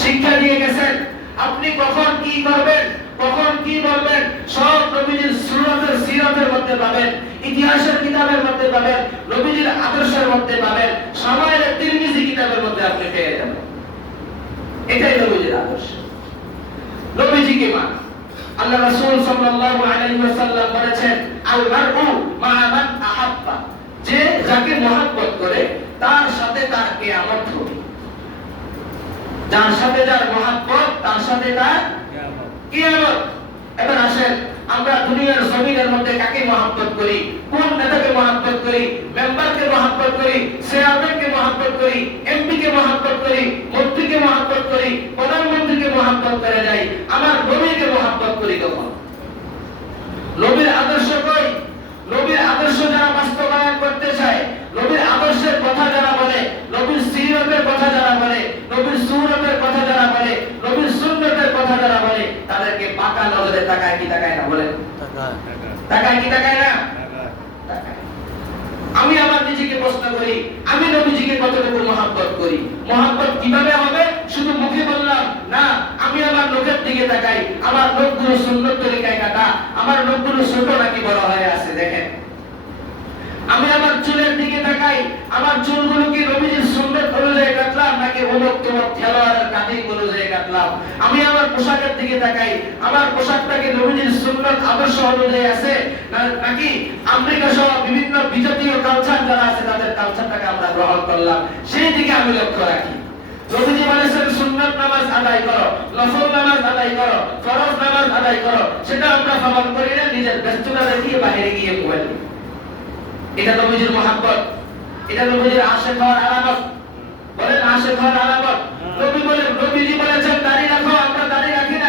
শিক্ষা দিয়ে গেছেন। আপনি কখন কি করবেন, কখন কি বলবেন, সব নবীজির সুন্নতের সিরাতের মধ্যে পাবেন, ইতিহাসের কিতাবের মধ্যে পাবেন, নবীজির আদর্শের মধ্যে পাবেন, সময়ের তিরমিজি কিতাবের মধ্যে আপনি পেয়ে যাবেন। এটাই নবীজির আদর্শ। নবীজিকে মান। আল্লাহ রাসূল সাল্লাল্লাহু আলাইহি ওয়াসাল্লাম বলেছেন, আল মারউ মা মান আহাব্বা, যে যাকে মহব্বত করে তার সাথে তার কিয়ামত হবে। যার সাথে যার মহব্বত তার সাথে তার কিয়ামত। এবার আসেন, আমরা দুনিয়ার জমিনের মধ্যে কাকে মহব্বত করি, কোন নেতাকে মহব্বত করি, মেম্বারকে মহব্বত করি, চেয়ারম্যানকে মহব্বত করি, এমপিকে মহব্বত করি, মন্ত্রীকে মহব্বত করি, প্রধানমন্ত্রীকে মহব্বত করে যাই, আমার নবীকে মহব্বত করি কখন? নবীর আদর্শ কই? নবীর আদর্শ যারা বাস্তবায়ন করতে চায়, নবীর আদর্শের কথা যারা বলে, নবীর সিরাতের কথা যারা বলে, নবীর সুন্নতের কথা যারা বলে, নবীর সুন্নতের কথা যারা বলে, তাদেরকে পাকা নজরে তাকায় কি তাকায় না? বলেন তাকায় কি তাকায় না? তাকায়। আমি আমার নিজেকে প্রশ্ন করি, আমি নবীজিকে কতটুকু মহব্বত করি? মহব্বত কিভাবে হবে? শুধু মুখে বললাম না, আমি আমার লোকের দিকে তাকাই, আমার লোকগুলো সুন্নত তরিকায় কাটা, আমার লোকগুলো ছোট নাকি বড় হয়ে আছে দেখেন। আমি আমার চুলের দিকে তাকাই, আমার চুলগুলো কি নবীজির সুন্নত অনুযায়ী কাটলাম নাকি অমুক তমুক খেলোয়াড়ের কাটিং অনুযায়ী কাটলাম? আমি আমার পোশাকের দিকে তাকাই, আমার পোশাকটাকে নবীজির সুন্নত আদর্শ অনুযায়ী আছে নাকি আমেরিকা সহ বিভিন্ন বিজাতীয় কালচার যারা আছে তাদের কালচারটাকে আমরা গ্রহণ করলাম, সেই দিকে আমি লক্ষ্য রাখি। নবীজি বলেছেন সুন্নাত নামাজ আদায় করো, নফল নামাজ আদায় করো, ফরজ নামাজ আদায় করো, সেটা আমরা পালন করি না, নিজের ব্যস্ততা দেখিয়ে বাইরে গিয়ে মোবাইল। এটা নবীজির মহব্বত, এটা নবীজির আশিক হওয়ার আলামত। বলেন আশিক হওয়ার আলামত। নবী বলেন, নবীজি বলেছেন দাড়ি রাখো, আমরা দাড়ি রাখি না,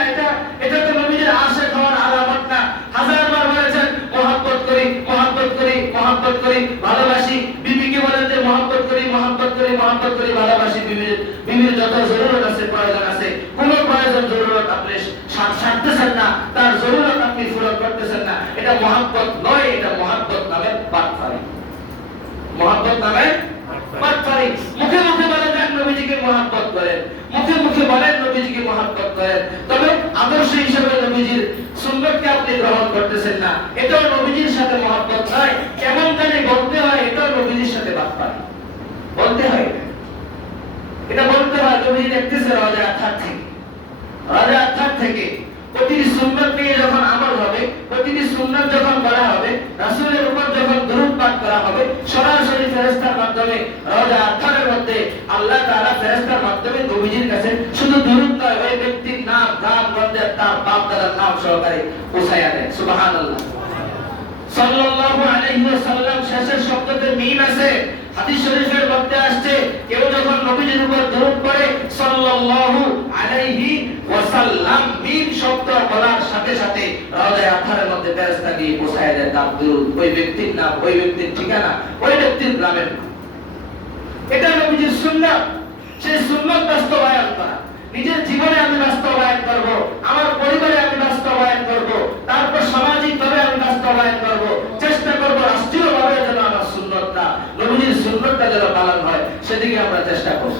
এটা তো নবীজির আশিক হওয়ার আলামত না। হাজারবার বলেছেন মহব্বত করি, মহব্বত করি, মহব্বত করি, ভালোবাসি। বিবিকে বলেন যে মহব্বত করি, মহব্বত করি, মহব্বত করি, ভালোবাসি। বিবির যত জরুরত আছে, প্রয়োজন আছে, কোন প্রয়োজন জরুরত আপনি সারতেছেন না, তার জরুরত আপনি পূরণ করতেছেন না, এটা মহব্বত নয়, এটা মহব্বত নামে বাটপারি। মহব্বত নামে বাটপারি। মুখে মুখে বলেন নবীজিকে মহব্বত করেন, মুখে মুখে বলেন নবীজিকে মহব্বত করেন, তবে আদর্শ হিসেবে নবীজির সুন্নতকে আপনি গ্রহণ করতেছেন না, এটাও নবীজির সাথে মহব্বত নয়। কেমন জানি বলতে হয়, এটাও নবীজির সাথে বাটপারি বলতে হয়। এটা বলতে হয় নবীজি দেখতেছে রওজা আথার থেকে, রওজা আথার থেকে প্রতিটি সুন্নাত নিয়ে যখন আমল হবে, প্রতিটি সুন্নাত যখন করা হবে, রাসূলের উপর যখন দরুদ পাঠ করা হবে, সরাসরি ফেরেশতার মাধ্যমে রওজা আথারের মধ্যে আল্লাহ তাআলা ফেরেশতার মাধ্যমে নবীজির কাছে শুধু দরুদ নয়, ওই ব্যক্তির নাম, গ্রাম, গঞ্জের তার বাপ দাদার নাম সহকারে পৌঁছায়া দেয়। সুবহানাল্লাহ। সাল্লাল্লাহু আলাইহি ওয়াসাল্লাম শেষের শব্দতে মিম আছে, হাদিস শরীফের মধ্যে আসছে, কেউ যখন নবীজির উপর দরুদ পড়ে সাল্লাল্লাহু আলাইহি ওয়াসাল্লাম মিম শব্দ বলার সাথে সাথে রওজা আথারের মধ্যে ফেরেশতা দিয়ে পৌঁছায় দেয় তার দরুদ, ওই ব্যক্তির নাম, ওই ব্যক্তির ঠিকানা, ওই ব্যক্তির গ্রামের নাম। এটা নবীজির সুন্নাত। সেই সুন্নাত বাস্তবায়ন করা, নিজের জীবনে আমি বাস্তবায়ন করব, আমার পরিবারে আমি বাস্তবায়ন করব, তারপর সামাজিকভাবে আমি বাস্তবায়ন করব, চেষ্টা করব রাষ্ট্রীয়ভাবে যেন আমার সুন্নতটা, নবীজির সুন্নতটা যেন পালন হয়, সেদিকে আমরা চেষ্টা করব।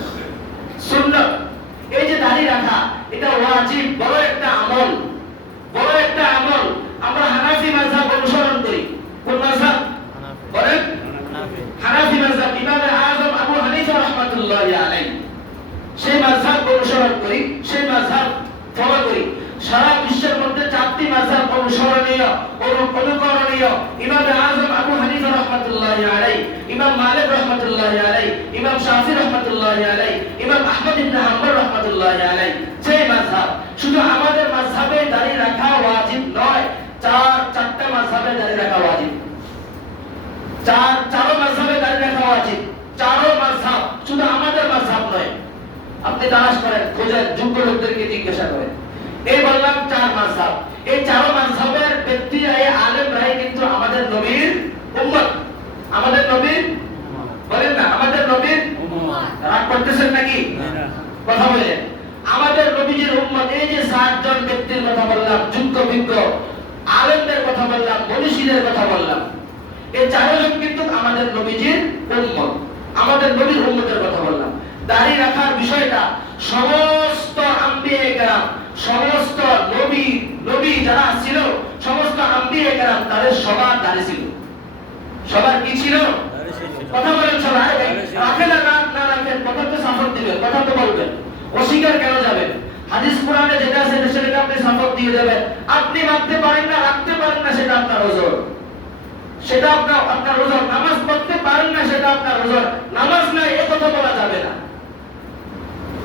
সুন্নত, এই যে দাড়ি রাখা, এটা ওয়াজিব, বড় একটা আমল, বড় একটা আমল। আমরা হানাফি মাযহাব অনুসরণ করি। কোন মাযহাব? বলেন হানাফি মাযহাব। ইমাম আযম আবু হানিফা রাহমাতুল্লাহি আলাইহি সেই মাযহাব অনুসরণ করি, সেই মাযহাব ফলো করি। সারা বিশ্বের মধ্যে চারটি মাযহাব অনুসরণীয়, অনুকরণীয়। ইমাম আযম আবু হানিফা রাহমাতুল্লাহি আলাইহি, ইমাম মালিক রাহমাতুল্লাহি আলাইহি, ইমাম শাফি রাহমাতুল্লাহি আলাইহি, ইমাম আহমদ ইবনে হাম্বল রাহমাতুল্লাহি আলাইহি। সেই মাযহাব। শুধু আমাদের মাযহাবে দাড়ি রাখা ওয়াজিব নয়, চারটা মাযহাবে দাড়ি রাখা ওয়াজিব। চারো মাযহাবে দাড়ি রাখা ওয়াজিব। চারো মাযহাব, শুধু আমাদের মাযহাব নয়। আপনি তালাশ করেন, খোঁজেন, যোগ্য লোকদেরকে জিজ্ঞাসা করেন। এই বললাম চার মাযহাব। এই চারো মাযহাবের ব্যক্তিরা, আলেমরাই কিন্তু আমাদের নবীর উম্মত। আমাদের নবীর, বলেন না আমাদের নবীর উম্মত। রাগ করতেছেন নাকি? কথা বলেন। আমাদের নবীর উম্মত। এই যে 60 জন ব্যক্তির কথা বললাম, যোগ্য বিজ্ঞ আলেমদের কথা বললাম, মনীষীদের কথা বললাম, এই চারজন কিন্তু আমাদের নবীর উম্মত, আমাদের নবীর উম্মতের কথা বললাম। দাড়ি রাখার বিষয়টা সমস্ত সমস্ত নবী যারা ছিল, সমস্ত আম্বিয়া কেরাম তাদের সবার দাড়ি ছিল। সবার কি ছিল? কথা বলেন সবাই। রাখেন না রাখেন, কথা তো সাপোর্ট দিবেন, কথা তো বলবেন, অস্বীকার কেন যাবেন? হাদিস কোরআনে যেটা আছে সেটাকে আপনি সাপোর্ট দিয়ে দেবেন। আপনি মানতে পারেন না, রাখতে পারেন না, সেটা আপনার ওজর, সেটা আপনার ওজর। নামাজ পড়তে পারেন না, সেটা আপনার ওজর। নামাজ নাই এ কথা বলা যাবে না।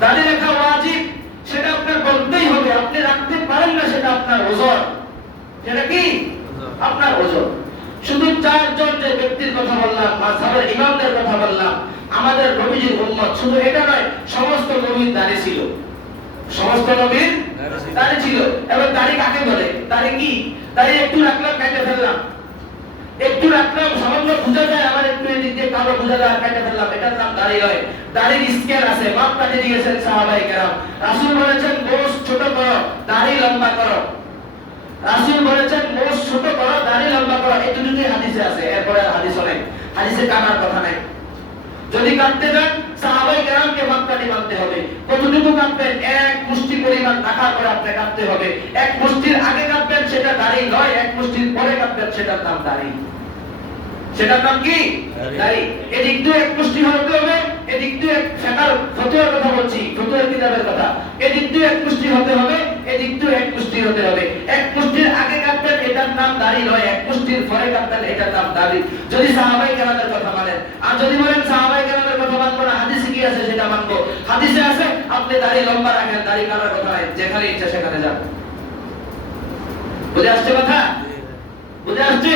দাড়ি রাখা ওয়াজিব, সেটা আপনার বলতেই হবে। আপনি রাখতে পারেন না, সেটা আপনার ওজর। সেটা কি? আপনার ওজর। শুধু চারজন যে ব্যক্তির কথা বললাম, মাযহাবের ইমামদের কথা বললাম, আমাদের নবীজির উম্মত, শুধু এটা নয়, সমস্ত নবীর দাড়ি ছিল। সমস্ত নবীর দাড়ি ছিল। এবার দাড়ি কাকে বলে? দাড়ি কি? দাড়ি একটু রাখলাম, কেটে ফেললাম, একটু রাখলাম, সামান্য বোঝা যায়, আমার একটু এদিক দিয়ে কালো বোঝা যায়, কেটে ফেললাম, এটার নাম দাড়ি হয়। দাড়ির স্কেল আছে, মাপ কাটে দিয়েছেন সাহাবায়ে কেরাম। রাসূল বলেছেন মোষ ছোট করো, দাড়ি লম্বা করো। রাসূল বলেছেন মোষ ছোট করো, দাড়ি লম্বা করো। এটুকুই হাদিসে আছে, এরপরে হাদিস নেই। হাদিসে কাটার কথা নাই। যদি কাটতে যান, সাহাবায়ে কেরামকে মাপকাঠি মানতে হবে। কতটুকু কাটবেন? এক মুষ্টি পরিমাণ রাখার পরে আপনি কাটতে হবে। এক মুষ্টির আগে কাটবেন, সেটা দাড়ি নয়। এক মুষ্টির পরে কাটবেন, সেটার নাম দাড়ি। সেটার নাম কি? দাড়ি। এদিক দিয়ে এক মুষ্টি হতে হবে, এদিক দিয়ে ফেকার ফতোয়ার কথা বলছি, ফতোয়ার কিতাবের কথা। এদিক দিয়ে এক মুষ্টি হতে হবে, এদিক দিয়ে এক মুষ্টি হতে হবে। এক মুষ্টির আগে কাটবেন, এটার নাম দাড়ি নয়। এক মুষ্টির পরে কাটবেন, এটার নাম দাড়ি। যদি সাহাবায়ে কেরামের কথা মানেন। আর যদি বলেন সাহাবায়ে কেরামের কথা মানবো না, হাদিসে কি আছে সেটা মানবো। হাদিসে আছে আপনি দাড়ি লম্বা রাখেন, দাড়ি কাটার কথা নাই, যেখানে ইচ্ছা সেখানে যান। বুঝে আসছে কথা? বুঝে আসছে?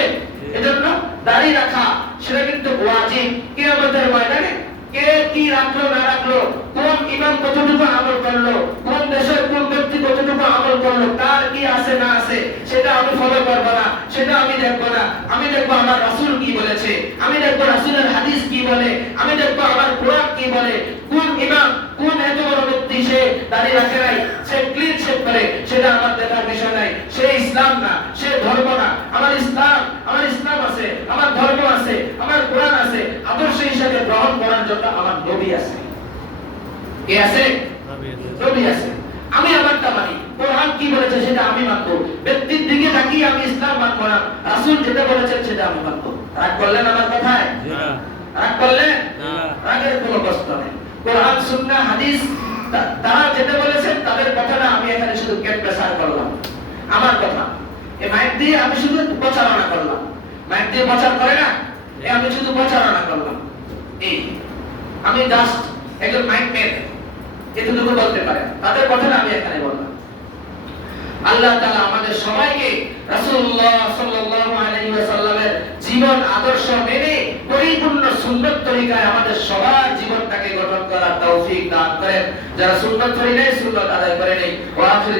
এজন্য দাড়ি রাখা সেটা কিন্তু ওয়াজিব। কিয়ামতের ময়দানে কে কি রাখলো না রাখলো, কোন ইমাম কতটুকু আমল করলো, কোন দেশের কোন ব্যক্তি কতটুকু আমল করলো, কার কি আছে না আছে, সেটা আমি ফলো করব না, সেটা আমি দেখব না। আমি দেখব আমার রাসূল কি বলেছে, আমি দেখব রাসূলের হাদিস কি বলে, আমি দেখব আমার কোরআন কি বলে। কোন ইমাম, কোন এত বড় ব্যক্তি সে দাড়ি রাখে নাই, সে ক্লিন শেভ করে, সেটা আমার দেখার বিষয় নাই। সে ইসলাম না, সে ধর্ম না। আমার ইসলাম আছে, আমার ধর্ম আছে, আমার কোরআন আছে। আদর্শ হিসেবে গ্রহণ করার জন্য আমার নবী আছে। কে আছে? নবী আছে। আমি আমারটা মানি। কোরআন কি বলেছে সেটা আমি মানব। ব্যক্তির দিকে তাকিয়ে আমি ইসলাম মানব না। রাসূল যেটা বলেছেন সেটা আমি মানব। রাগ করলেন আমার কথায়? রাগ করলেন? রাগের কোনো প্রশ্ন নেই। কোরআন, সুন্নাহ, হাদিস তারা যেটা বলেছেন তাদের কথাটা আমি এখানে শুধু ক্যাপচার করলাম। আমার কথা এই মাইক দিয়ে আমি শুধু প্রচারণা করলাম। মাইক দিয়ে প্রচার করে না, আমি শুধু প্রচারণা করলাম। এই আমি জাস্ট একজন মাইক ম্যান, এতটুকু বলতে পারে, তাদের কথাটা আমি এখানে বললাম। আল্লাহ তাআলা আমাদের সবাইকে রাসূলুল্লাহ সাল্লাল্লাহু আলাইহি ওয়াসাল্লামের জীবন আদর্শ মেনে পরিপূর্ণ সুন্নাত তরিকায় আমাদের সবার জীবনটাকে গঠন করার তৌফিক দান করেন। যারা সুন্নাত ধরে নেই, সুন্নাত আদায় করে নেই। ওয়া আখিরু